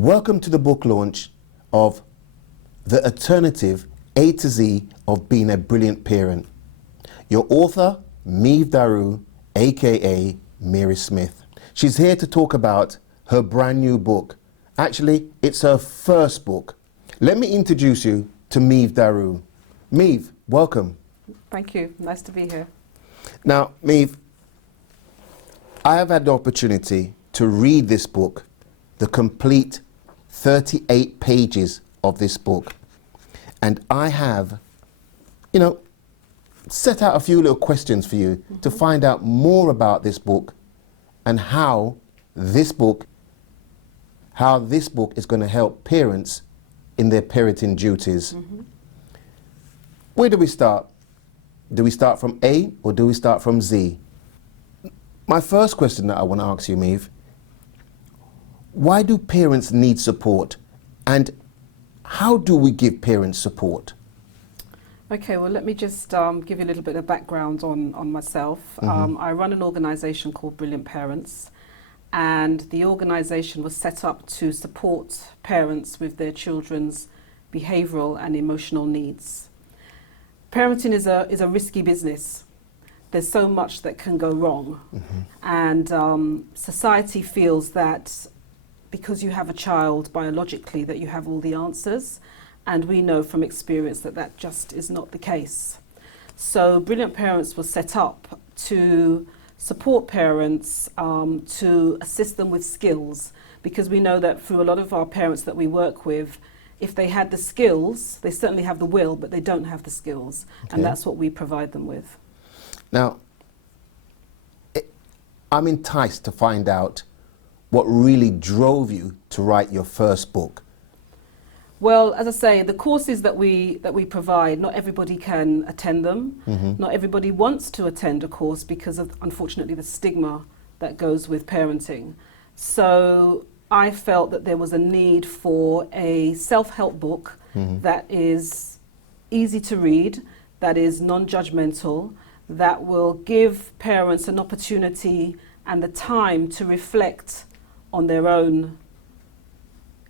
Welcome to the book launch of The Alternative A to Z of Being a Brilliant Parent. Your author, Meave Darroux, aka Mary Smith. She's here to talk about her brand new book. Actually, it's her first book. Let me introduce you to Meave Darroux. Meave, welcome. Thank you. Nice to be here. Now, Meave, I have had the opportunity to read this book, the complete 38 pages of this book. And I have, set out a few little questions for you to find out more about this book and how this book is going to help parents in their parenting duties. Where do we start? Do we start from A or do we start from Z? My first question that I want to ask you, Meave, why do parents need support, and how do we give parents support? Okay, well, let me just give you a little bit of background on myself. I run an organisation called Brilliant Parents, and the organisation was set up to support parents with their children's behavioural and emotional needs. Parenting is a risky business. There's so much that can go wrong, and society feels that because you have a child biologically that you have all the answers, and we know from experience that that just is not the case. So Brilliant Parents was set up to support parents, to assist them with skills, because we know that through a lot of our parents that we work with, if they had the skills, they certainly have the will, but they don't have the skills, and that's what we provide them with. Now, I'm enticed to find out what really drove you to write your first book. Well, as I say, the courses that we provide, not everybody can attend them. Not everybody wants to attend a course because of, unfortunately, the stigma that goes with parenting. So I felt that there was a need for a self-help book that is easy to read, that is non-judgmental, that will give parents an opportunity and the time to reflect on their own,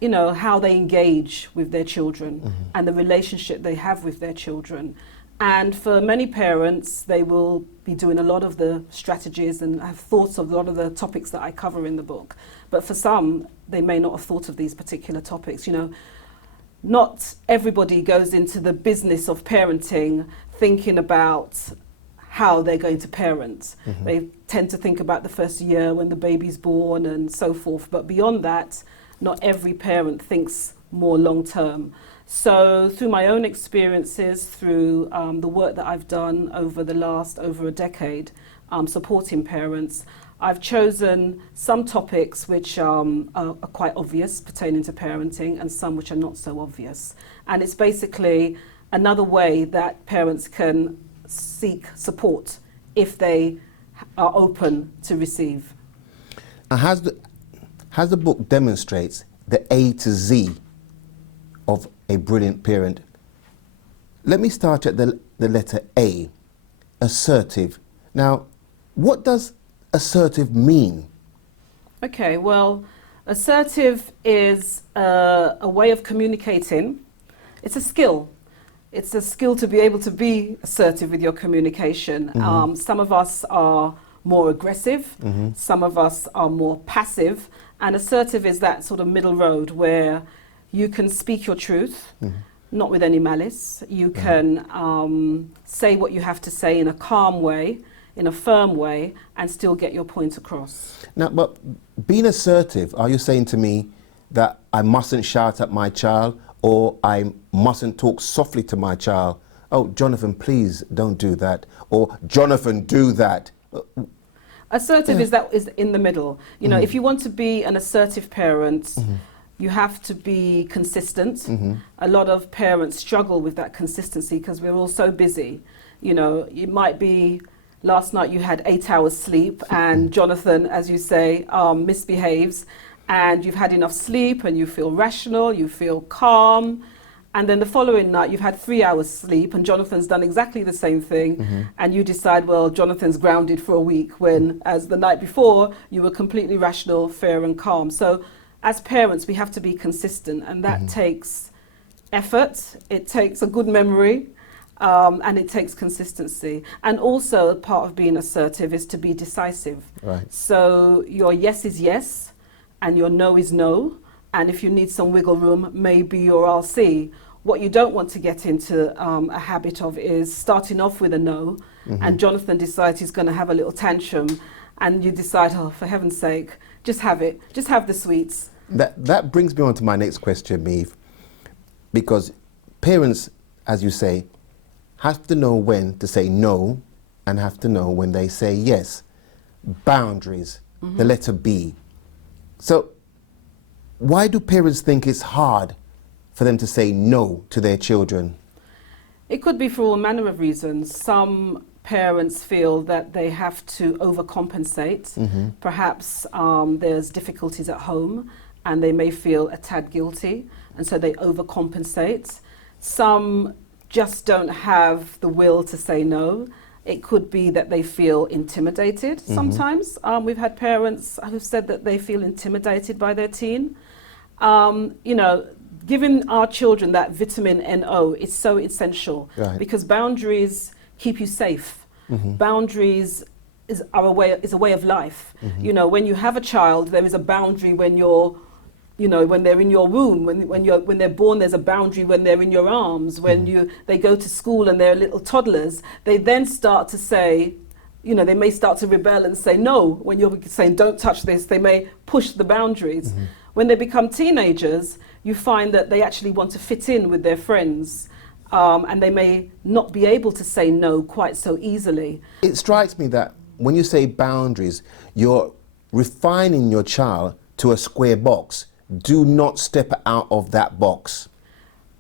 how they engage with their children and the relationship they have with their children. And for many parents, they will be doing a lot of the strategies and have thoughts of a lot of the topics that I cover in the book. But for some, they may not have thought of these particular topics. Not everybody goes into the business of parenting thinking about how they're going to parent. They tend to think about the first year when the baby's born and so forth. But beyond that, not every parent thinks more long term. So through my own experiences, through the work that I've done over a decade, supporting parents, I've chosen some topics which are quite obvious pertaining to parenting and some which are not so obvious. And it's basically another way that parents can seek support if they are open to receive. Has the book demonstrates the A to Z of a brilliant parent? Let me start at the letter A, assertive. Now, what does assertive mean? Okay, well, assertive is a way of communicating. It's a skill. It's a skill to be able to be assertive with your communication. Some of us are more aggressive, some of us are more passive, and assertive is that sort of middle road where you can speak your truth, not with any malice. You can say what you have to say in a calm way, in a firm way, and still get your point across. Now, but being assertive, are you saying to me that I mustn't shout at my child, or I mustn't talk softly to my child? Oh, Jonathan, please don't do that. Or Jonathan, do that. Assertive is in the middle. If you want to be an assertive parent, you have to be consistent. A lot of parents struggle with that consistency because we're all so busy. It might be last night you had 8 hours sleep and Jonathan, as you say, misbehaves, and you've had enough sleep and you feel rational, you feel calm, and then the following night you've had 3 hours sleep and Jonathan's done exactly the same thing, and you decide, well, Jonathan's grounded for a week, when as the night before you were completely rational, fair and calm. So as parents, we have to be consistent, and that takes effort, it takes a good memory, and it takes consistency. And also part of being assertive is to be decisive. Right. So your yes is yes, and your no is no. And if you need some wiggle room, maybe or I'll see. What you don't want to get into a habit of is starting off with a no, and Jonathan decides he's going to have a little tantrum, and you decide, oh, for heaven's sake, just have it. Just have the sweets. That brings me on to my next question, Meave, because parents, as you say, have to know when to say no and have to know when they say yes. Boundaries, the letter B. So why do parents think it's hard for them to say no to their children? It could be for all manner of reasons. Some parents feel that they have to overcompensate. Perhaps there's difficulties at home and they may feel a tad guilty, and so they overcompensate. Some just don't have the will to say no. It could be that they feel intimidated sometimes. We've had parents who've said that they feel intimidated by their teen. You know, giving our children that vitamin NO is so essential, because boundaries keep you safe. Boundaries is a way of life. You know, when you have a child, there is a boundary when you're, you know, when they're in your womb, when they're born, there's a boundary when they're in your arms. When they go to school and they're little toddlers, they then start to say, you know, they may start to rebel and say no. When you're saying don't touch this, they may push the boundaries. When they become teenagers, you find that they actually want to fit in with their friends, and they may not be able to say no quite so easily. It strikes me that when you say boundaries, you're refining your child to a square box. Do not step out of that box.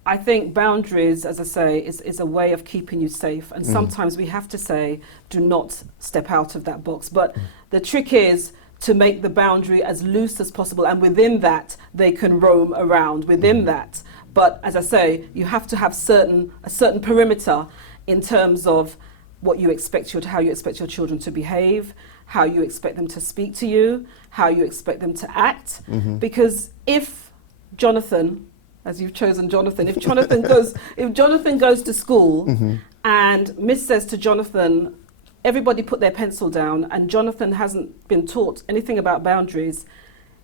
I think boundaries, as I say, is a way of keeping you safe. And sometimes we have to say, do not step out of that box. But the trick is to make the boundary as loose as possible. And within that, they can roam around within that. But as I say, you have to have a certain perimeter in terms of what you expect how you expect your children to behave, how you expect them to speak to you, how you expect them to act. Because if Jonathan, as you've chosen Jonathan, if Jonathan goes to school and Miss says to Jonathan, everybody put their pencil down, and Jonathan hasn't been taught anything about boundaries,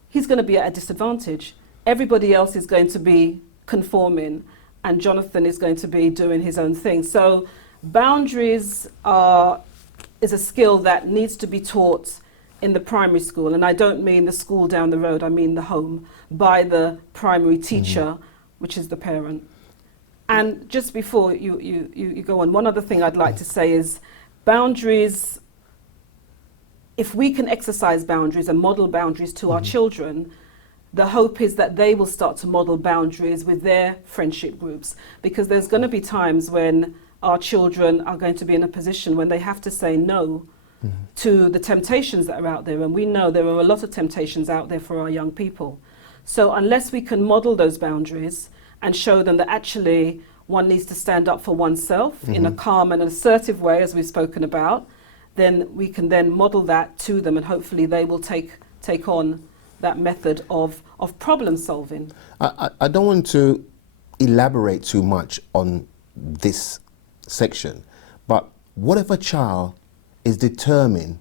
he's going to be at a disadvantage. Everybody else is going to be conforming, and Jonathan is going to be doing his own thing. So boundaries is a skill that needs to be taught in the primary school, and I don't mean the school down the road, I mean the home, by the primary teacher, which is the parent. And just before you go on, one other thing I'd like to say is boundaries, if we can exercise boundaries and model boundaries to our children, the hope is that they will start to model boundaries with their friendship groups, because there's going to be times when our children are going to be in a position when they have to say no to the temptations that are out there. And we know there are a lot of temptations out there for our young people. So unless we can model those boundaries and show them that actually one needs to stand up for oneself in a calm and assertive way, as we've spoken about, then we can then model that to them, and hopefully they will take on that method of problem solving. I don't want to elaborate too much on this section, but what if a child is determined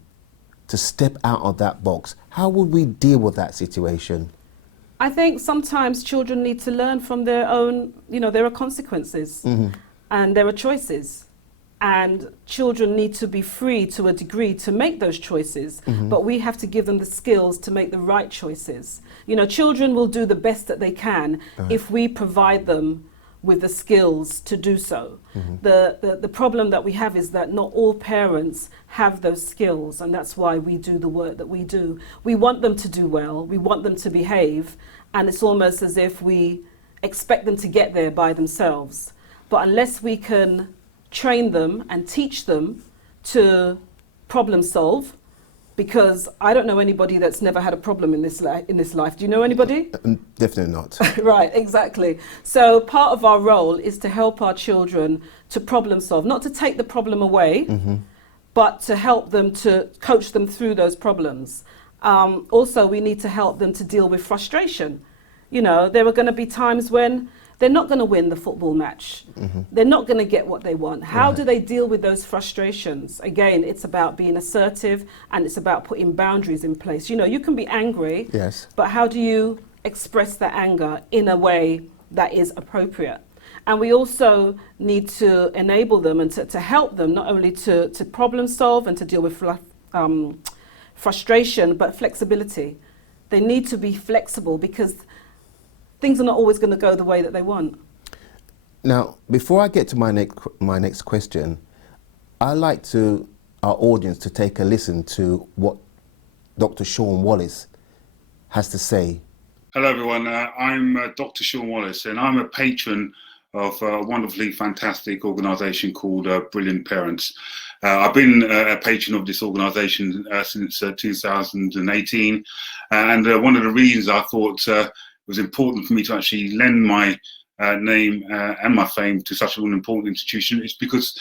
to step out of that box? How would we deal with that situation? I think sometimes children need to learn from their own, you know, there are consequences and there are choices, and children need to be free to a degree to make those choices, but we have to give them the skills to make the right choices. You know, children will do the best that they can if we provide them with the skills to do so. The problem that we have is that not all parents have those skills, and that's why we do the work that we do. We want them to do well, we want them to behave, and it's almost as if we expect them to get there by themselves. But unless we can train them and teach them to problem solve, because I don't know anybody that's never had a problem in this life. Do you know anybody? Definitely not. Right, exactly. So part of our role is to help our children to problem solve, not to take the problem away, but to help them, to coach them through those problems. Also, we need to help them to deal with frustration. You know, there are going to be times when they're not going to win the football match. They're not going to get what they want. How do they deal with those frustrations? Again, it's about being assertive, and it's about putting boundaries in place. You know, you can be angry, Yes. but how do you express that anger in a way that is appropriate? And we also need to enable them and to help them not only to problem solve and to deal with frustration, but flexibility. They need to be flexible because things are not always going to go the way that they want. Now, before I get to my next question, I'd like our audience to take a listen to what Dr. Sean Wallace has to say. Hello everyone, I'm Dr. Sean Wallace, and I'm a patron of a wonderfully fantastic organisation called Brilliant Parents. I've been a patron of this organisation since 2018, and one of the reasons I thought it was important for me to actually lend my name and my fame to such an important institution is because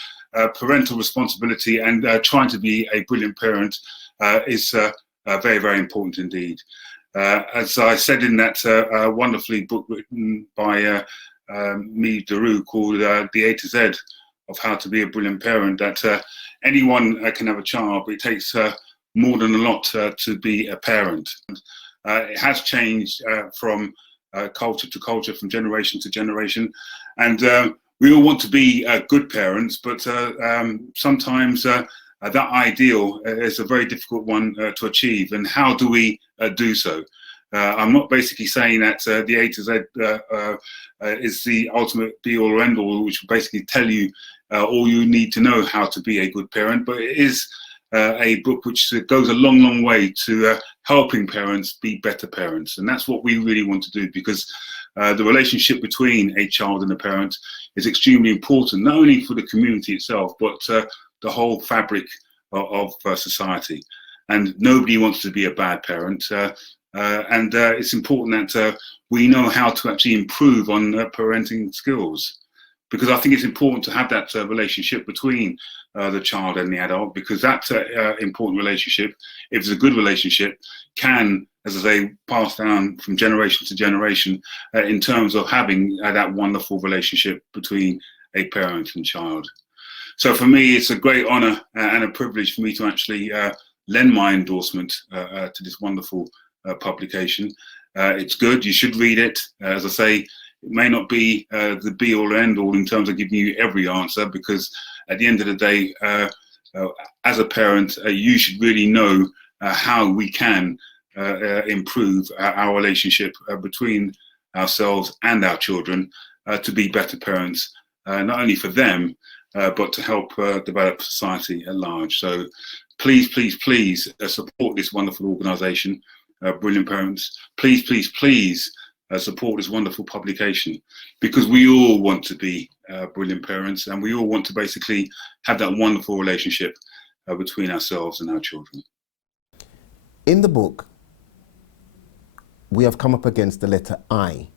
parental responsibility and trying to be a brilliant parent is very, very important indeed. As I said in that wonderfully book written by Meave Darroux called The A to Z of How to Be a Brilliant Parent, that anyone can have a child, but it takes more than a lot to be a parent. It has changed from culture to culture, from generation to generation, and we all want to be good parents, but sometimes that ideal is a very difficult one to achieve. And how do we do so? I'm not basically saying that the A to Z is the ultimate be all or end all, which will basically tell you all you need to know how to be a good parent, but it is a book which goes a long, long way to helping parents be better parents. And that's what we really want to do, because the relationship between a child and a parent is extremely important, not only for the community itself, but the whole fabric of society. And nobody wants to be a bad parent. And it's important that we know how to actually improve on parenting skills, because I think it's important to have that relationship between the child and the adult, because that important relationship, if it's a good relationship, can, as I say, pass down from generation to generation in terms of having that wonderful relationship between a parent and child. So for me, it's a great honour and a privilege for me to actually lend my endorsement to this wonderful publication. It's good, you should read it. As I say, it may not be the be all or end all in terms of giving you every answer, because at the end of the day, as a parent, you should really know how we can improve our relationship between ourselves and our children to be better parents, not only for them, but to help develop society at large. So please, please, please support this wonderful organisation, Brilliant Parents. Please, please, please support this wonderful publication, because we all want to be brilliant parents, and we all want to basically have that wonderful relationship between ourselves and our children. In the book, we have come up against the letter I,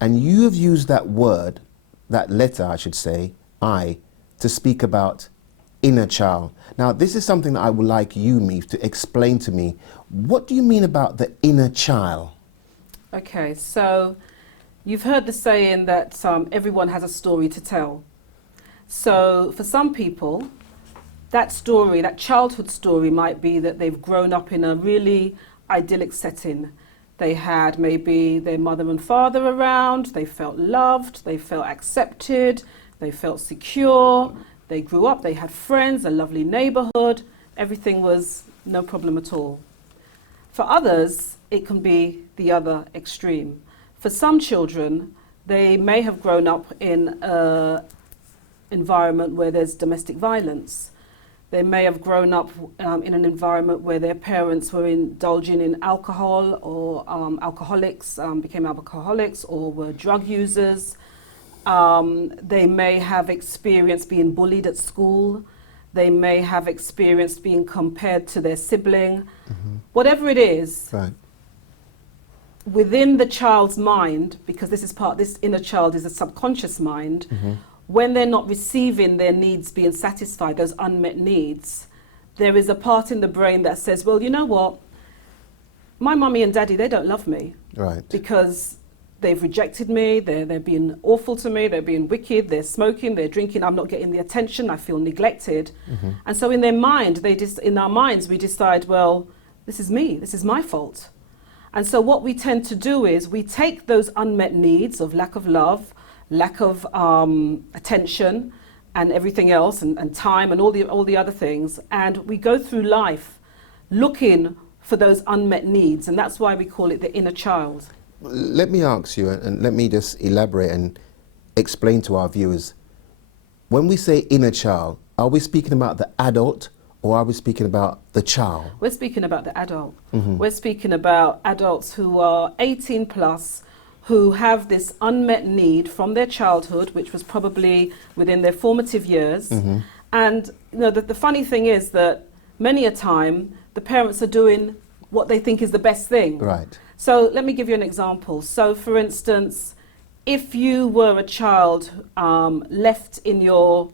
and you have used that word, that letter, I should say, I, to speak about inner child. Now, this is something that I would like you, Meave, to explain to me. What do you mean about the inner child? Okay, so you've heard the saying that everyone has a story to tell. So for some people, that story, that childhood story, might be that they've grown up in a really idyllic setting. They had maybe their mother and father around, they felt loved, they felt accepted, they felt secure, they grew up, they had friends, a lovely neighborhood, everything was no problem at all. For others, it can be the other extreme. For some children, they may have grown up in an environment where there's domestic violence. They may have grown up in an environment where their parents were indulging in alcohol, or alcoholics, became alcoholics, or were drug users. They may have experienced being bullied at school. They may have experienced being compared to their sibling. Whatever it is, Right. within the child's mind, because this inner child is a subconscious mind, when they're not receiving their needs being satisfied, those unmet needs, there is a part in the brain that says, well, you know what? my mummy and daddy, they don't love me. Right. Because they've rejected me, they're being awful to me, they're being wicked, they're smoking, they're drinking, I'm not getting the attention, I feel neglected. And so in their mind, in our minds, we decide, well, this is me, this is my fault. And so what we tend to do is we take those unmet needs of lack of love, lack of attention and everything else, and time and all the other things, and we go through life looking for those unmet needs, and that's why we call it the inner child. Let me ask you, and let me just elaborate and explain to our viewers, when we say inner child, are we speaking about the adult or are we speaking about the child? We're speaking about the adult. We're speaking about adults who are 18 plus, who have this unmet need from their childhood, which was probably within their formative years. And you know, the funny thing is that many a time the parents are doing what they think is the best thing. Right. So let me give you an example. So for instance, if you were a child left in your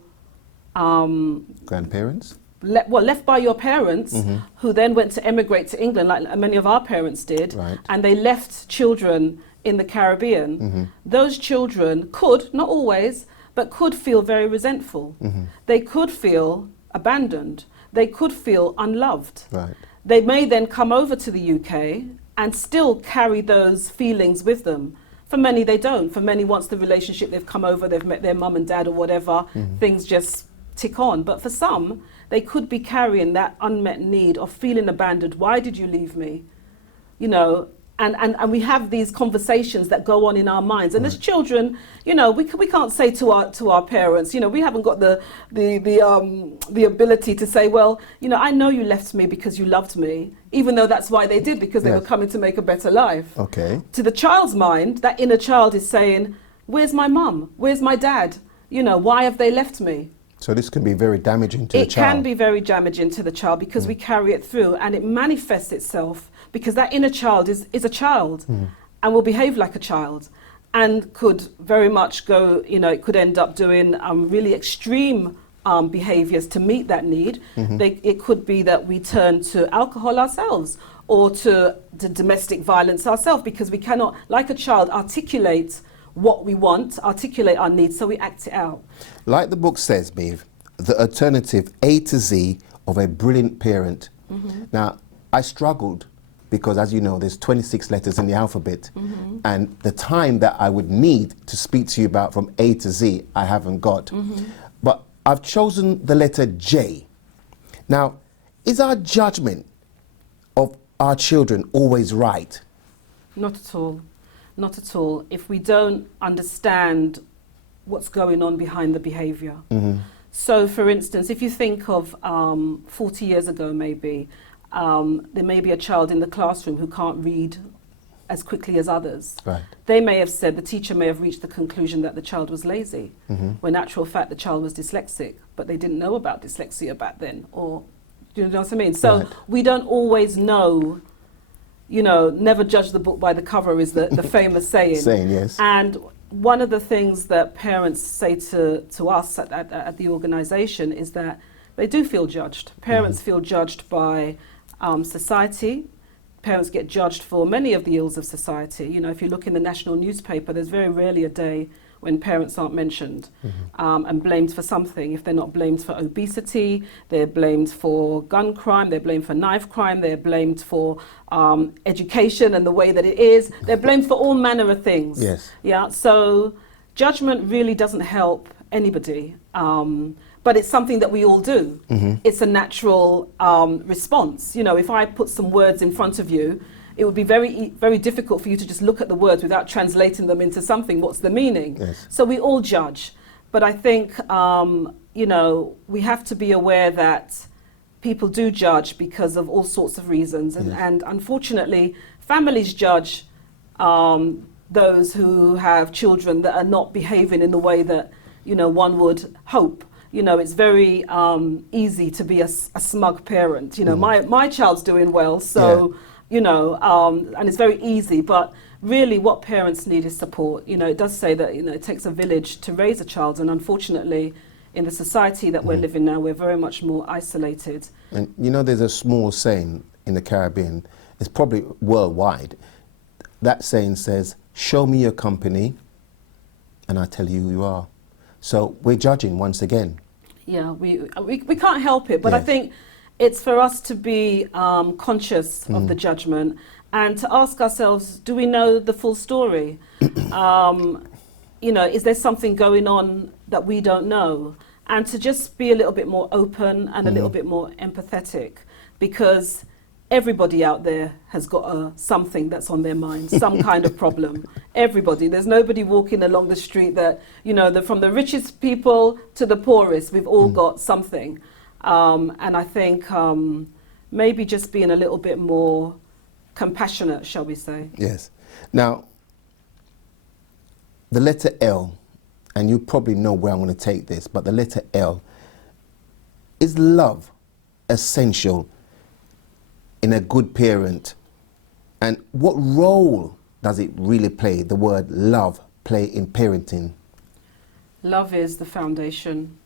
grandparents? Left by your parents, who then went to emigrate to England, like many of our parents did, Right. and they left children in the Caribbean, those children could, not always, but could feel very resentful. They could feel abandoned. They could feel unloved. Right. They may then come over to the UK and still carry those feelings with them. For many, they don't. For many, once the relationship, they've come over, they've met their mum and dad or whatever, things just tick on. But for some, they could be carrying that unmet need of feeling abandoned. Why did you leave me? You know, and we have these conversations that go on in our minds. And as children, you know, we can't say to our parents, you know, we haven't got the ability to say, well, you know, I know you left me because you loved me, even though that's why they did, because they were coming to make a better life. Okay. To the child's mind, that inner child is saying, where's my mum? Where's my dad? You know, why have they left me? So this can be very damaging to the child. It can be very damaging to the child because we carry it through, and it manifests itself because that inner child is a child and will behave like a child and could very much go, you know, it could end up doing really extreme behaviors to meet that need. It could be that we turn to alcohol ourselves or to domestic violence ourselves because we cannot, like a child, articulate what we want, articulate our needs, so we act it out. Like the book says, Meave, the alternative A to Z of a brilliant parent. Now, I struggled because, as you know, there's 26 letters in the alphabet, and the time that I would need to speak to you about from A to Z, I haven't got. But I've chosen the letter J. Now, is our judgment of our children always right? Not at all. Not at all. If we don't understand what's going on behind the behaviour. So, for instance, if you think of 40 years ago, maybe, there may be a child in the classroom who can't read as quickly as others. Right. They may have said, the teacher may have reached the conclusion that the child was lazy, when in actual fact the child was dyslexic, but they didn't know about dyslexia back then, or, do you know what I mean? So we don't always know. You know, never judge the book by the cover is the famous saying. Saying, yes. And one of the things that parents say to us at the organisation is that they do feel judged. Parents feel judged by society. Parents get judged for many of the ills of society. You know, if you look in the national newspaper, there's very rarely a day when parents aren't mentioned and blamed for something. If they're not blamed for obesity, they're blamed for gun crime, they're blamed for knife crime, they're blamed for education and the way that it is. They're blamed for all manner of things. Yes. Yeah. So judgment really doesn't help anybody, but it's something that we all do. It's a natural response. You know, if I put some words in front of you, it would be very difficult for you to just look at the words without translating them into something. What's the meaning? Yes. So we all judge. But I think, you know, we have to be aware that people do judge because of all sorts of reasons. And unfortunately, families judge those who have children that are not behaving in the way that, you know, one would hope. You know, it's very easy to be a smug parent. You know, my child's doing well, so... You know, and it's very easy, but really what parents need is support. You know, it does say that, you know, it takes a village to raise a child, and unfortunately, in the society that we're living now, we're very much more isolated. And you know, there's a small saying in the Caribbean, it's probably worldwide. That saying says, show me your company and I tell you who you are. So we're judging once again. Yeah, we can't help it, but I Yes. think it's for us to be conscious of the judgment and to ask ourselves, do we know the full story? You know, is there something going on that we don't know? And to just be a little bit more open and a little bit more empathetic, because everybody out there has got something that's on their mind, some kind of problem. Everybody. There's nobody walking along the street that, you know, from the richest people to the poorest, we've all got something. And I think maybe just being a little bit more compassionate, shall we say. Yes. Now, the letter L, and you probably know where I'm going to take this, but the letter L, is love essential in a good parent? And what role does it really play, the word love, play in parenting? Love is the foundation.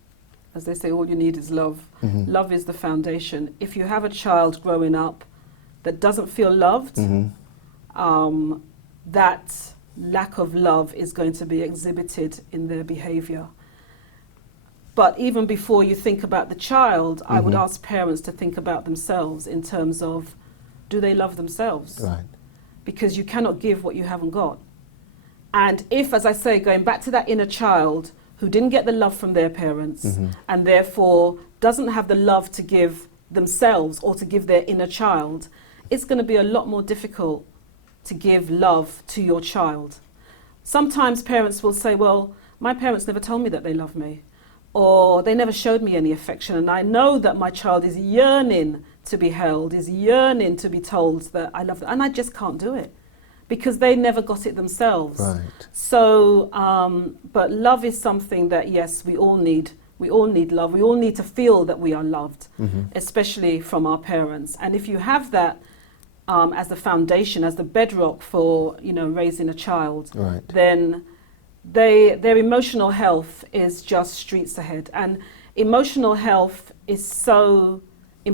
As they say, all you need is love. Love is the foundation. If you have a child growing up that doesn't feel loved, that lack of love is going to be exhibited in their behaviour. But even before you think about the child, I would ask parents to think about themselves in terms of, do they love themselves? Right. Because you cannot give what you haven't got. And if, as I say, going back to that inner child who didn't get the love from their parents and therefore doesn't have the love to give themselves or to give their inner child, it's going to be a lot more difficult to give love to your child. Sometimes parents will say, well, my parents never told me that they love me, or they never showed me any affection, and I know that my child is yearning to be held, is yearning to be told that I love them, and I just can't do it because they never got it themselves. Right. So, but love is something that, yes, we all need. We all need love. We all need to feel that we are loved, especially from our parents. And if you have that as the foundation, as the bedrock for, you know, raising a child, Right. then their emotional health is just streets ahead. And emotional health is so,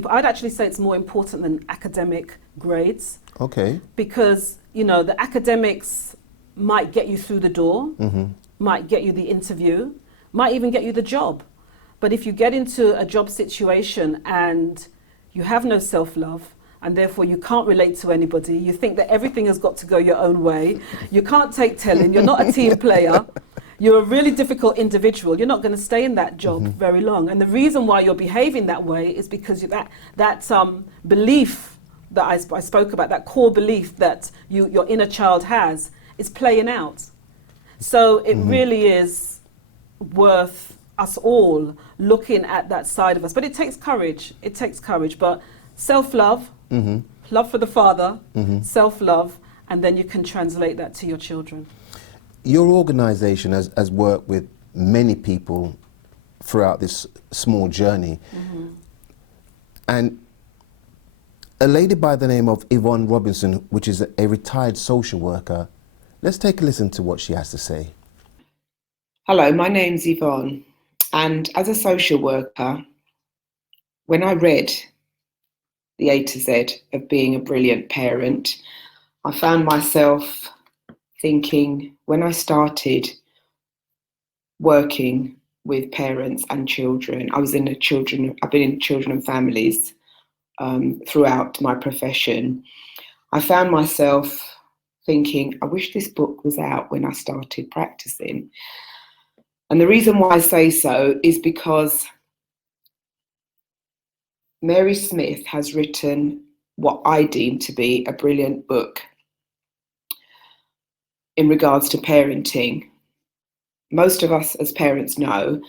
I'd actually say it's more important than academic grades, Okay. because, you know, the academics might get you through the door, might get you the interview, might even get you the job. But if you get into a job situation and you have no self-love, and therefore you can't relate to anybody, you think that everything has got to go your own way, you can't take telling, you're not a team player, you're a really difficult individual, you're not going to stay in that job very long. And the reason why you're behaving that way is because that belief that I spoke about, that core belief that your inner child has, is playing out. So it really is worth us all looking at that side of us. But it takes courage, but self-love, love for the father, self-love, and then you can translate that to your children. Your organisation has worked with many people throughout this small journey. And a lady by the name of Yvonne Robinson, which is a retired social worker, let's take a listen to what she has to say. Hello, my name's Yvonne, and as a social worker, when I read the A to Z of being a brilliant parent, I found myself thinking, when I started working with parents and children, I've been in children and families throughout my profession. I found myself thinking, I wish this book was out when I started practicing. And the reason why I say so is because Mary Smith has written what I deem to be a brilliant book in regards to parenting. Most of us as parents know,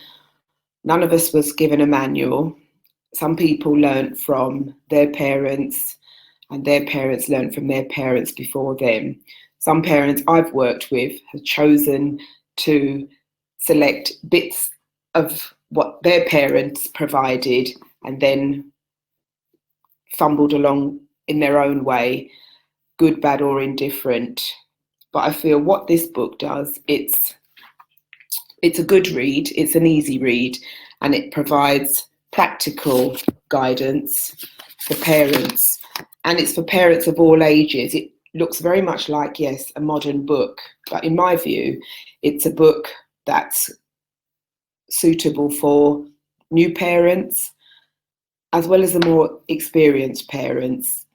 none of us was given a manual. Some people learnt from their parents, and their parents learnt from their parents before them. Some parents I've worked with have chosen to select bits of what their parents provided and then fumbled along in their own way, good, bad, or indifferent. But I feel what this book does, it's a good read, it's an easy read, and it provides practical guidance for parents, and it's for parents of all ages. It looks very much like, yes, a modern book, but in my view, it's a book that's suitable for new parents as well as the more experienced parents.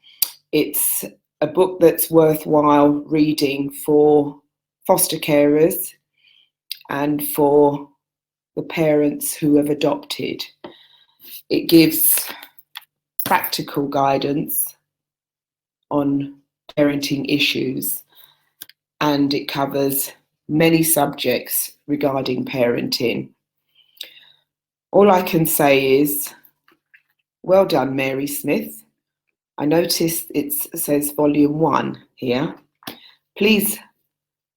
It's a book that's worthwhile reading for foster carers and for the parents who have adopted. It gives practical guidance on parenting issues, and it covers many subjects regarding parenting. All I can say is, well done, Mary Smith. I noticed it says volume 1 here. Please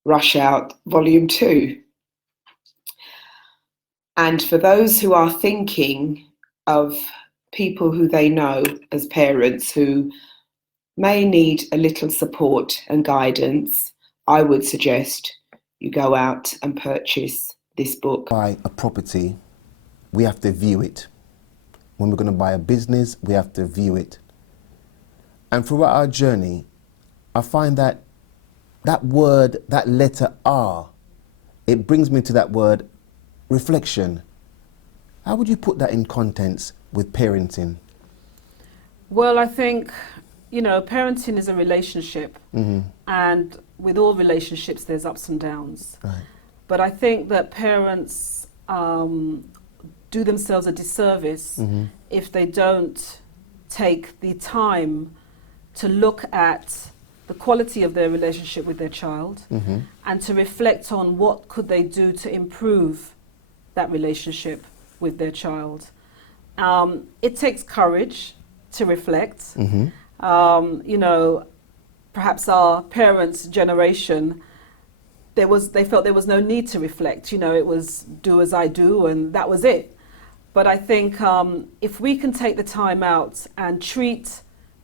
rush out volume 2. And for those who are thinking of people who they know as parents who may need a little support and guidance, I would suggest you go out and purchase this book. Buy a property, we have to view it. When we're going to buy a business, we have to view it. And throughout our journey, I find that that word, that letter R, it brings me to that word reflection. How would you put that in context with parenting? Well, I think, you know, parenting is a relationship, and with all relationships, there's ups and downs. Right. But I think that parents do themselves a disservice if they don't take the time to look at the quality of their relationship with their child and to reflect on what could they do to improve that relationship with their child. It takes courage to reflect. You know, perhaps our parents' generation, they felt there was no need to reflect. You know, it was do as I do and that was it. But I think if we can take the time out and treat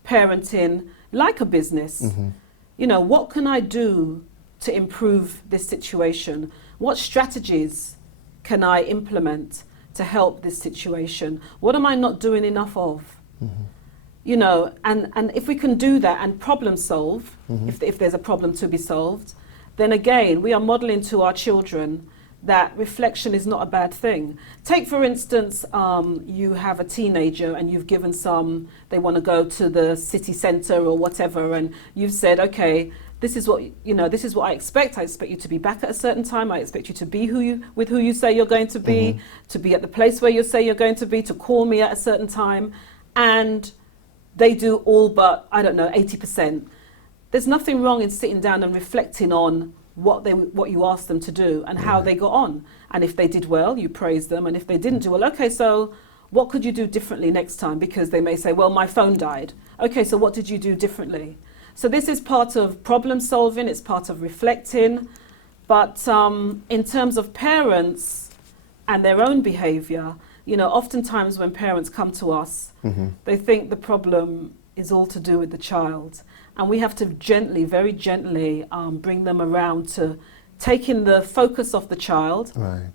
parenting like a business, you know, what can I do to improve this situation? What strategies can I implement to help this situation? What am I not doing enough of? You know, and if we can do that and problem solve, if there's a problem to be solved, then again, we are modeling to our children that reflection is not a bad thing. Take, for instance, you have a teenager and you've given they want to go to the city centre or whatever, and you've said, okay, this is what, you know, this is what I expect. I expect you to be back at a certain time. I expect you to be with who you say you're going to be at the place where you say you're going to be, to call me at a certain time. And they do all but, I don't know, 80%. There's nothing wrong in sitting down and reflecting on what you asked them to do and how they got on. And if they did well, you praise them. And if they didn't do well, okay, so what could you do differently next time? Because they may say, well, my phone died. Okay, so what did you do differently? So this is part of problem solving, it's part of reflecting. But in terms of parents and their own behaviour, you know, oftentimes when parents come to us, they think the problem is all to do with the child. And we have to gently, very gently bring them around to taking the focus off the child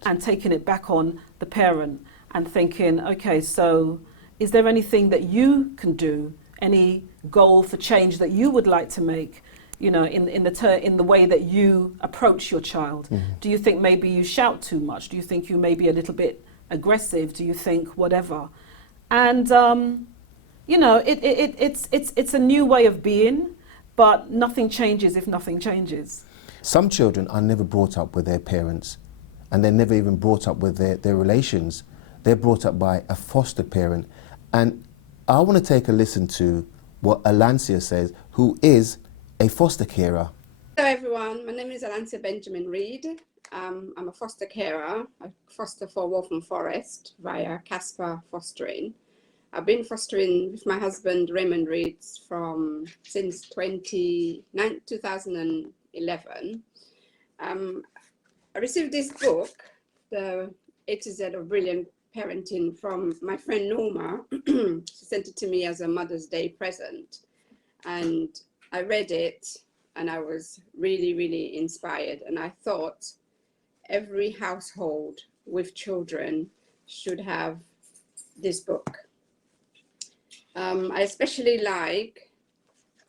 and taking it back on the parent and thinking, okay, so is there anything that you can do, any goal for change that you would like to make, you know, in the way that you approach your child? Do you think maybe you shout too much? Do you think you may be a little bit aggressive? Do you think whatever? And you know, it's a new way of being, but nothing changes if nothing changes. Some children are never brought up with their parents, and they're never even brought up with their relations. They're brought up by a foster parent. And I want to take a listen to what Alancia says, who is a foster carer. Hello everyone, my name is Alancia Benjamin Reed. I'm a foster carer. I foster for Waltham Forest via Casper Fostering. I've been fostering with my husband Raymond Reed since 2011. I received this book, The A to Z of Brilliant Parenting, from my friend Norma. She sent it to me as a Mother's Day present. And I read it and I was really, really inspired. And I thought every household with children should have this book. I especially like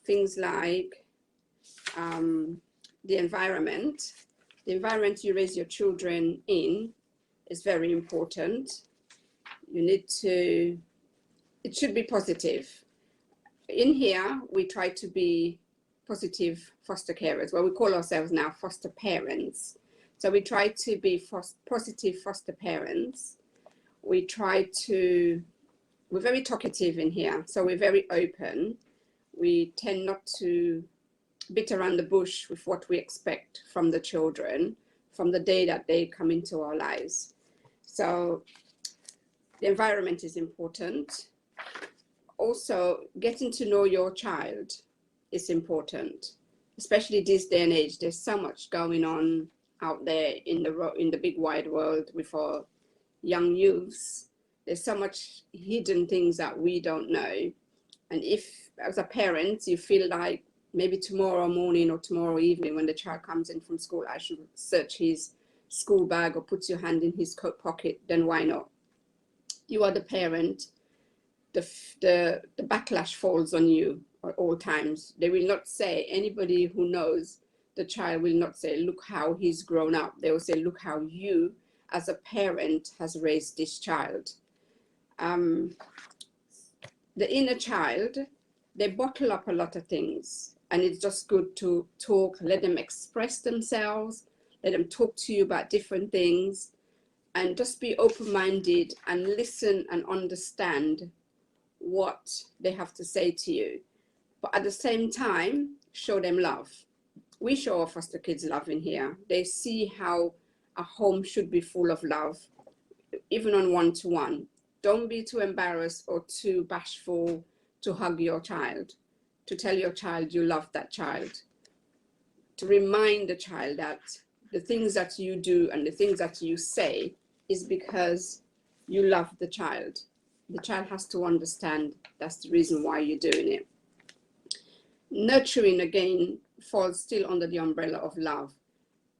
things like the environment. The environment you raise your children in is very important. You need to, it should be positive. In here, we try to be positive foster carers. Well, we call ourselves now foster parents. So we try to be positive foster parents. We try to, we're very talkative in here, so we're very open. We tend not to beat around the bush with what we expect from the children from the day that they come into our lives. So the environment is important. Also, getting to know your child is important, especially this day and age. There's so much going on out there in the big wide world with our young youths. There's so much hidden things that we don't know. And if, as a parent, you feel like maybe tomorrow morning or tomorrow evening when the child comes in from school, I should search his school bag or put your hand in his coat pocket, then why not? You are the parent. The backlash falls on you at all times. They will not say, anybody who knows the child will not say, look how he's grown up. They will say, look how you as a parent has raised this child. The inner child, they bottle up a lot of things, and it's just good to talk, let them express themselves, let them talk to you about different things, and just be open-minded and listen and understand what they have to say to you. But at the same time, show them love. We show our foster kids love in here. They see how a home should be full of love, even on one-to-one. Don't be too embarrassed or too bashful to hug your child, to tell your child you love that child, to remind the child that the things that you do and the things that you say is because you love the child. The child has to understand that's the reason why you're doing it. Nurturing, again, falls still under the umbrella of love.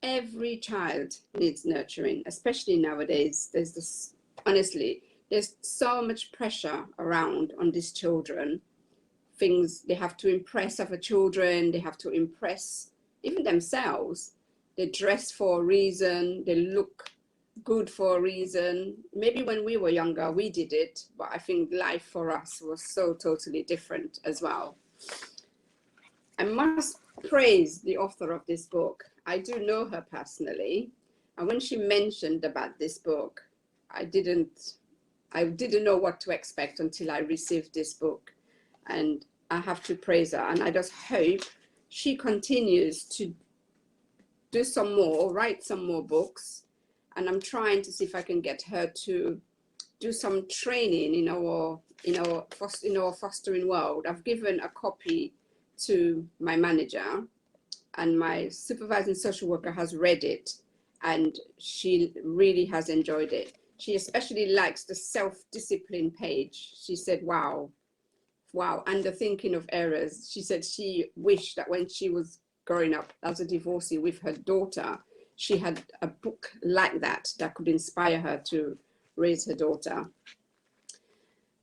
Every child needs nurturing, especially nowadays. There's this, honestly, there's so much pressure around on these children. Things they have to impress other children, they have to impress even themselves. They dress for a reason, they look good for a reason. Maybe when we were younger, we did it, but I think life for us was so totally different as well. I must praise the author of this book. I do know her personally, and when she mentioned about this book, I didn't know what to expect until I received this book, and I have to praise her, and I just hope she continues to do some more, write some more books, and I'm trying to see if I can get her to do some training in our fostering world. I've given a copy to my manager, and my supervising social worker has read it, and she really has enjoyed it. She especially likes the self-discipline page. She said, wow, and the thinking of errors. She said she wished that when she was growing up as a divorcee with her daughter, she had a book like that that could inspire her to raise her daughter.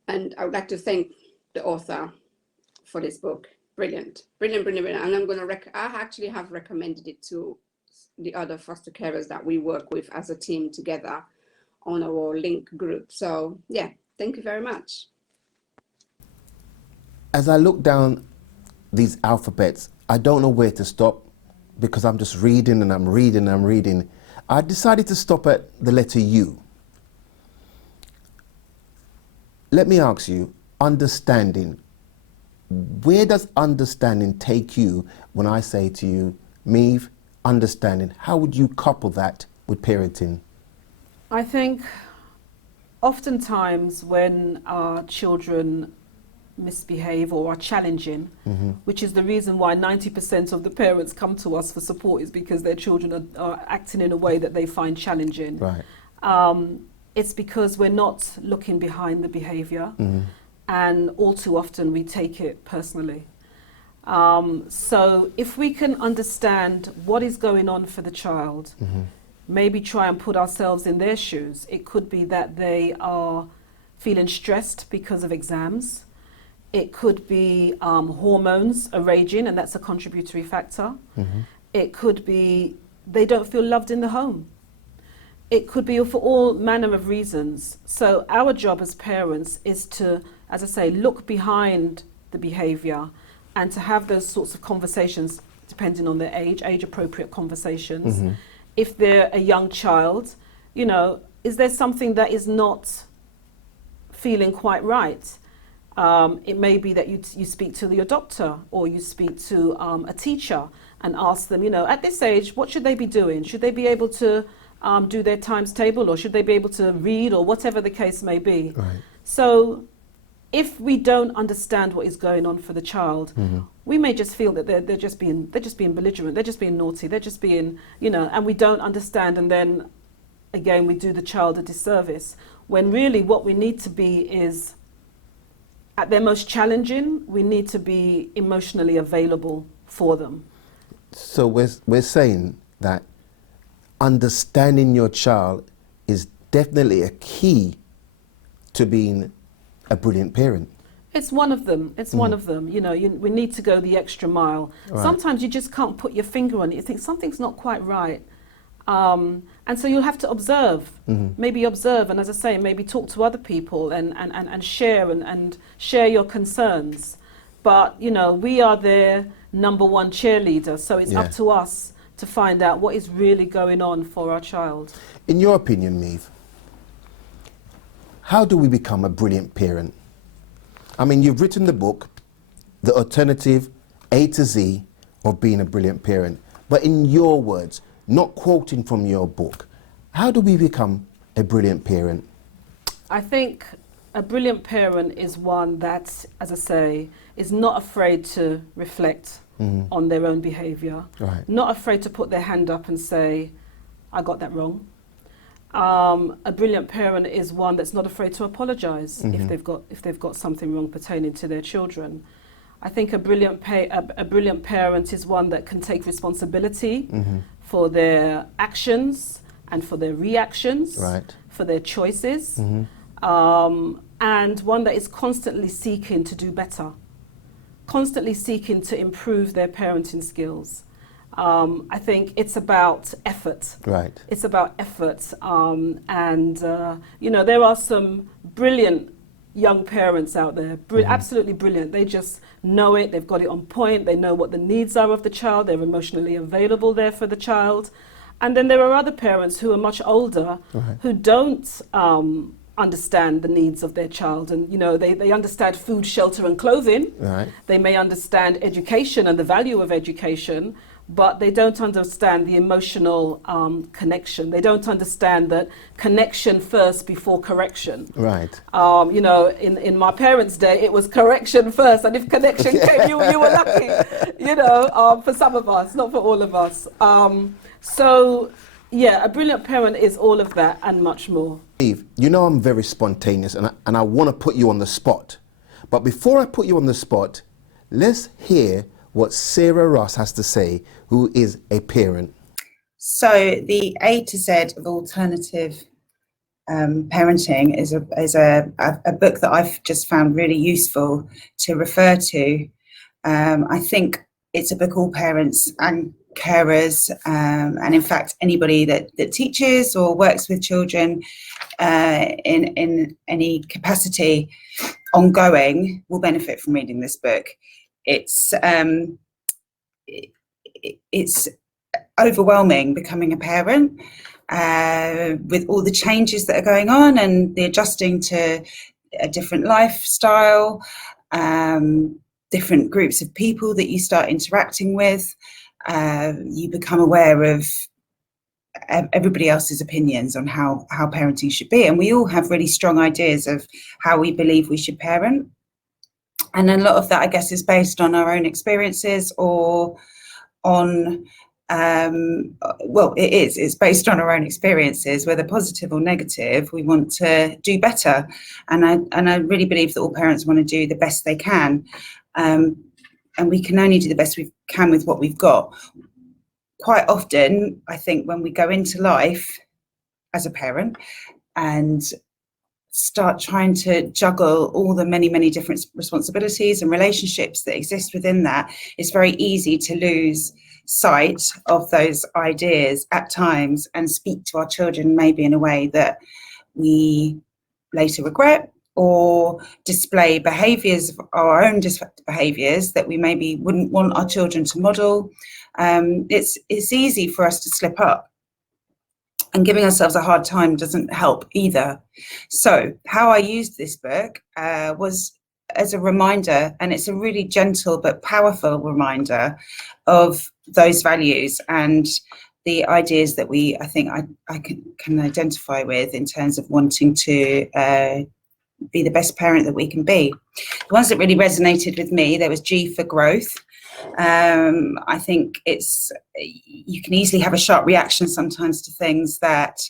And I would like to thank the author for this book. Brilliant, brilliant, brilliant, brilliant. And I actually have recommended it to the other foster carers that we work with as a team together on our link group. So yeah, thank you very much. As I look down these alphabets, I don't know where to stop because I'm just reading and I'm reading and I'm reading. I decided to stop at the letter U. Let me ask you, understanding. Where does understanding take you when I say to you, Meave, understanding? How would you couple that with parenting? I think oftentimes when our children misbehave or are challenging, which is the reason why 90% of the parents come to us for support, is because their children are acting in a way that they find challenging. Right. It's because we're not looking behind the behaviour, and all too often we take it personally. So if we can understand what is going on for the child, maybe try and put ourselves in their shoes. It could be that they are feeling stressed because of exams. It could be hormones are raging, and that's a contributory factor. It could be they don't feel loved in the home. It could be for all manner of reasons. So our job as parents is to, as I say, look behind the behaviour and to have those sorts of conversations, depending on their age appropriate conversations. If they're a young child, you know, is there something that is not feeling quite right? It may be that you speak to your doctor, or you speak to a teacher and ask them, you know, at this age, what should they be doing? Should they be able to do their times table, or should they be able to read, or whatever the case may be? Right. So if we don't understand what is going on for the child, we may just feel that they're just being belligerent, they're just being naughty, they're just being, you know, and we don't understand, and then again we do the child a disservice, when really what we need to be is, at their most challenging, we need to be emotionally available for them. So we're saying that understanding your child is definitely a key to being a brilliant parent. It's one of them. It's one of them. You know, we need to go the extra mile. Right. Sometimes you just can't put your finger on it. You think something's not quite right. And so you'll have to observe, maybe observe, and as I say, maybe talk to other people and share and share your concerns. But, you know, we are their number one cheerleader, so it's up to us to find out what is really going on for our child. In your opinion, Meave, how do we become a brilliant parent? I mean, you've written the book, The Alternative A to Z of Being a Brilliant Parent, but in your words, not quoting from your book, how do we become a brilliant parent? I think a brilliant parent is one that, as I say, is not afraid to reflect on their own behaviour, not afraid to put their hand up and say, I got that wrong. A brilliant parent is one that's not afraid to apologise if they've got something wrong pertaining to their children. I think a brilliant parent is one that can take responsibility for their actions and for their reactions, for their choices, and one that is constantly seeking to do better, constantly seeking to improve their parenting skills. I think it's about effort. It's about effort. You know, there are some brilliant young parents out there, absolutely brilliant. They just know it, they've got it on point, they know what the needs are of the child, they're emotionally available there for the child. And then there are other parents who are much older who don't understand the needs of their child, and you know, they understand food, shelter and clothing. They may understand education and the value of education, but they don't understand the emotional connection. They don't understand that connection first before correction. You know, in my parents' day, it was correction first, and if connection came, you were lucky. You know, for some of us, not for all of us. So, yeah, a brilliant parent is all of that and much more. Eve, you know I'm very spontaneous, and I want to put you on the spot. But before I put you on the spot, let's hear what Sarah Ross has to say, who is a parent. So the A to Z of alternative parenting is a book that I've just found really useful to refer to. I think it's a book all parents and carers, and in fact anybody that teaches or works with children in any capacity ongoing will benefit from reading this book. It's overwhelming becoming a parent with all the changes that are going on and the adjusting to a different lifestyle, different groups of people that you start interacting with. You become aware of everybody else's opinions on how parenting should be, and we all have really strong ideas of how we believe we should parent. And a lot of that, I guess, is based on our own experiences or on, it's based on our own experiences, whether positive or negative. We want to do better. And I really believe that all parents want to do the best they can. And we can only do the best we can with what we've got. Quite often, I think when we go into life as a parent and start trying to juggle all the many different responsibilities and relationships that exist within that, it's very easy to lose sight of those ideas at times and speak to our children maybe in a way that we later regret, or display behaviours, our own behaviours that we maybe wouldn't want our children to model. It's easy for us to slip up, and giving ourselves a hard time doesn't help either. So how I used this book was as a reminder, and it's a really gentle but powerful reminder of those values and the ideas that I think I can identify with in terms of wanting to be the best parent that we can be. The ones that really resonated with me, there was G for growth. I think you can easily have a sharp reaction sometimes to things that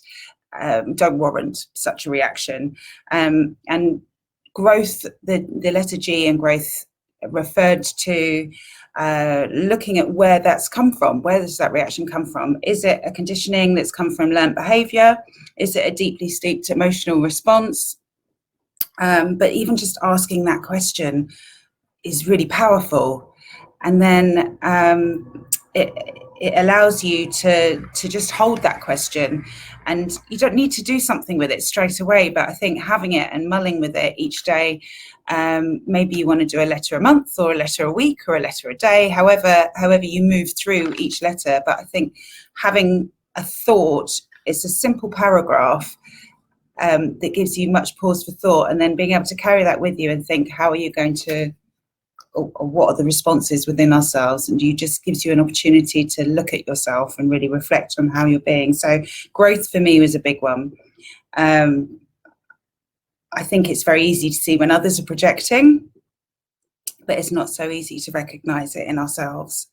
don't warrant such a reaction. And growth, the letter G in growth referred to looking at where that's come from. Where does that reaction come from? Is it a conditioning that's come from learned behaviour? Is it a deeply steeped emotional response? But even just asking that question is really powerful. And then it allows you to just hold that question, and you don't need to do something with it straight away, but I think having it and mulling with it each day, maybe you want to do a letter a month or a letter a week or a letter a day, however you move through each letter. But I think having a thought, it's a simple paragraph that gives you much pause for thought, and then being able to carry that with you and think, how are you going to, or what are the responses within ourselves? And you just gives you an opportunity to look at yourself and really reflect on how you're being. So growth for me was a big one. I think it's very easy to see when others are projecting, but it's not so easy to recognize it in ourselves.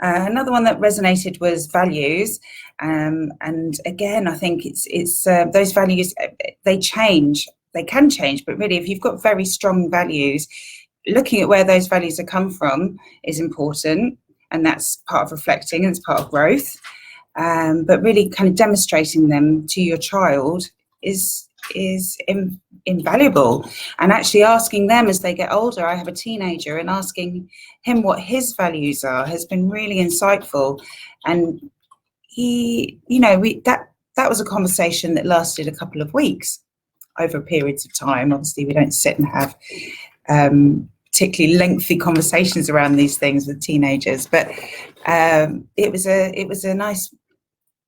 Another one that resonated was values, and again, I think it's those values, they change, they can change, but really if you've got very strong values, looking at where those values have come from is important, and that's part of reflecting and it's part of growth. But really kind of demonstrating them to your child is invaluable, and actually asking them as they get older. I have a teenager, and asking him what his values are has been really insightful. And that was a conversation that lasted a couple of weeks over periods of time. Obviously we don't sit and have particularly lengthy conversations around these things with teenagers, but it was a nice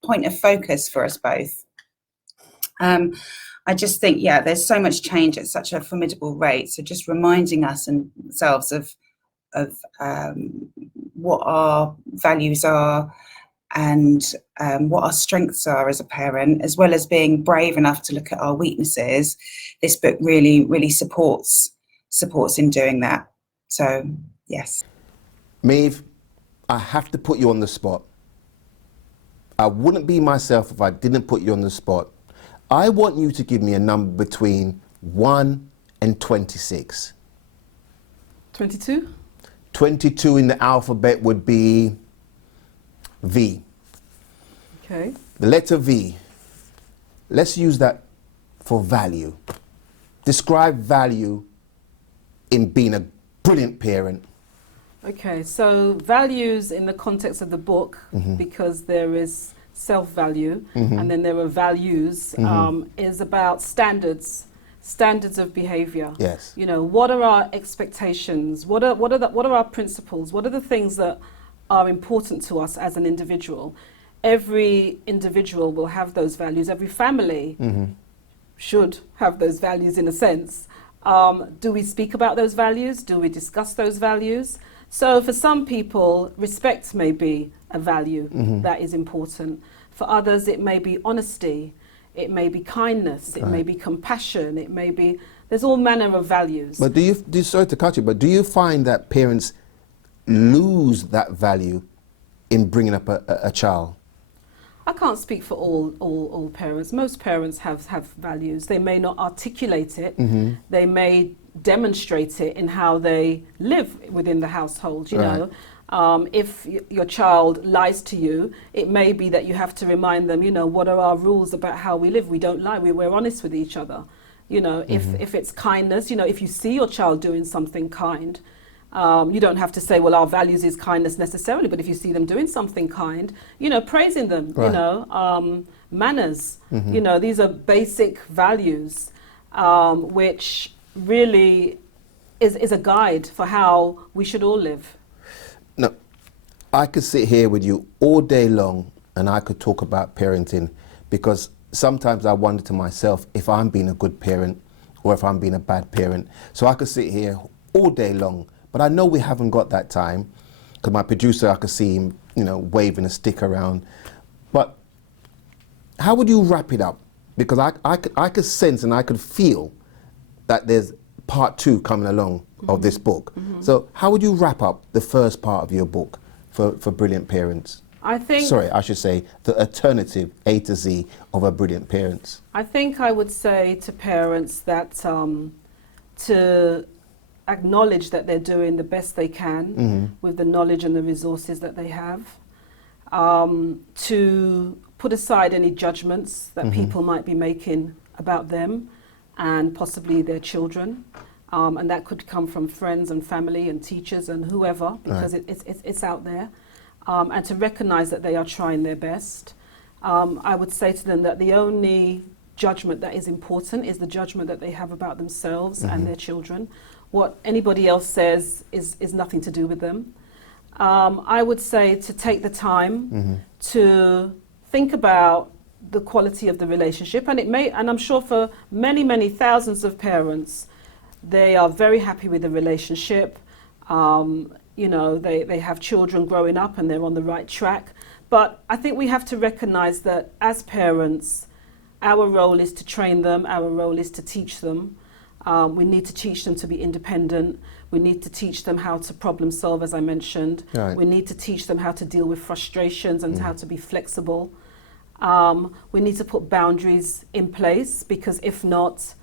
point of focus for us both. I just think, there's so much change at such a formidable rate. So just reminding us and ourselves of what our values are and what our strengths are as a parent, as well as being brave enough to look at our weaknesses. This book really supports in doing that. So, yes. Meave, I have to put you on the spot. I wouldn't be myself if I didn't put you on the spot. I want you to give me a number between 1 and 26. 22? 22 in the alphabet would be V. Okay. The letter V. Let's use that for value. Describe value in being a brilliant parent. Okay, so values in the context of the book, because there is self-value and then there are values, is about standards of behavior. Yes. What are our expectations? What are our principles? What are the things that are important to us as an individual? Every individual will have those values. Every family should have those values in a sense. Do we speak about those values? Do we discuss those values? So for some people, respect may be a value that is important. For others, it may be honesty, it may be kindness, it may be compassion, it may be, there's all manner of values. But sorry to cut you, but do you find that parents lose that value in bringing up a child? I can't speak for all parents. Most parents have values. They may not articulate it. They may demonstrate it in how they live within the household, you know. If your child lies to you, it may be that you have to remind them, what are our rules about how we live? We don't lie, we're honest with each other. You know, if it's kindness, you know, if you see your child doing something kind, you don't have to say, well, our values is kindness necessarily, but if you see them doing something kind, you know, praising them, Right. you know, manners, you know, these are basic values, which really is a guide for how we should all live. Now, I could sit here with you all day long and I could talk about parenting, because sometimes I wonder to myself if I'm being a good parent or if I'm being a bad parent. So I could sit here all day long, but I know we haven't got that time, because my producer, I could see him, you know, waving a stick around. But how would you wrap it up? Because I could sense and I could feel that there's part 2 coming along of this book. So how would you wrap up the first part of your book for Brilliant Parents? I think, Sorry, I should say the alternative A to Z of a brilliant parents. I think I would say to parents that to acknowledge that they're doing the best they can with the knowledge and the resources that they have, to put aside any judgments that people might be making about them and possibly their children, and that could come from friends and family and teachers and whoever, because it's out there, and to recognize that they are trying their best. I would say to them that the only judgment that is important is the judgment that they have about themselves and their children. What anybody else says is nothing to do with them. I would say to take the time to think about the quality of the relationship, and I'm sure for many, many thousands of parents, they are very happy with the relationship. You know, they have children growing up and they're on the right track. But I think we have to recognize that as parents, our role is to train them, our role is to teach them. We need to teach them to be independent. We need to teach them how to problem solve, as I mentioned. Right. We need to teach them how to deal with frustrations and how to be flexible. We need to put boundaries in place, because if not,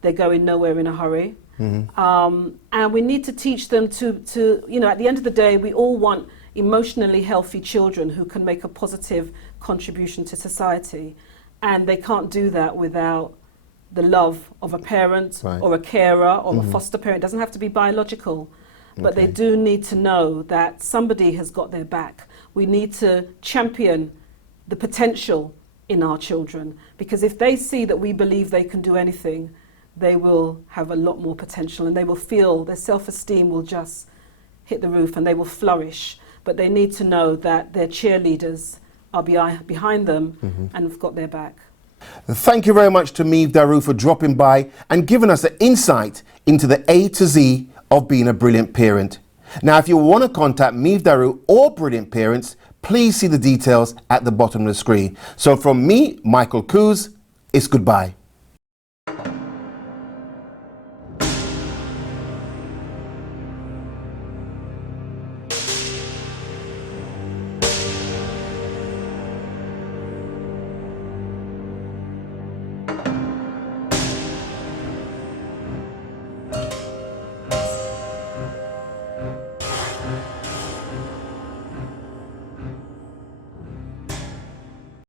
they're going nowhere in a hurry. And we need to teach them to, you know, at the end of the day, we all want emotionally healthy children who can make a positive contribution to society. And they can't do that without the love of a parent or a carer or a foster parent. It doesn't have to be biological, but they do need to know that somebody has got their back. We need to champion the potential in our children, because if they see that we believe they can do anything, they will have a lot more potential, and they will feel their self-esteem will just hit the roof and they will flourish. But they need to know that their cheerleaders are behind them and have got their back. Thank you very much to Meave Darroux for dropping by and giving us an insight into the A to Z of being a brilliant parent. Now, if you want to contact Meave Darroux or Brilliant Parents, please see the details at the bottom of the screen. So from me, Michael Coos, it's goodbye.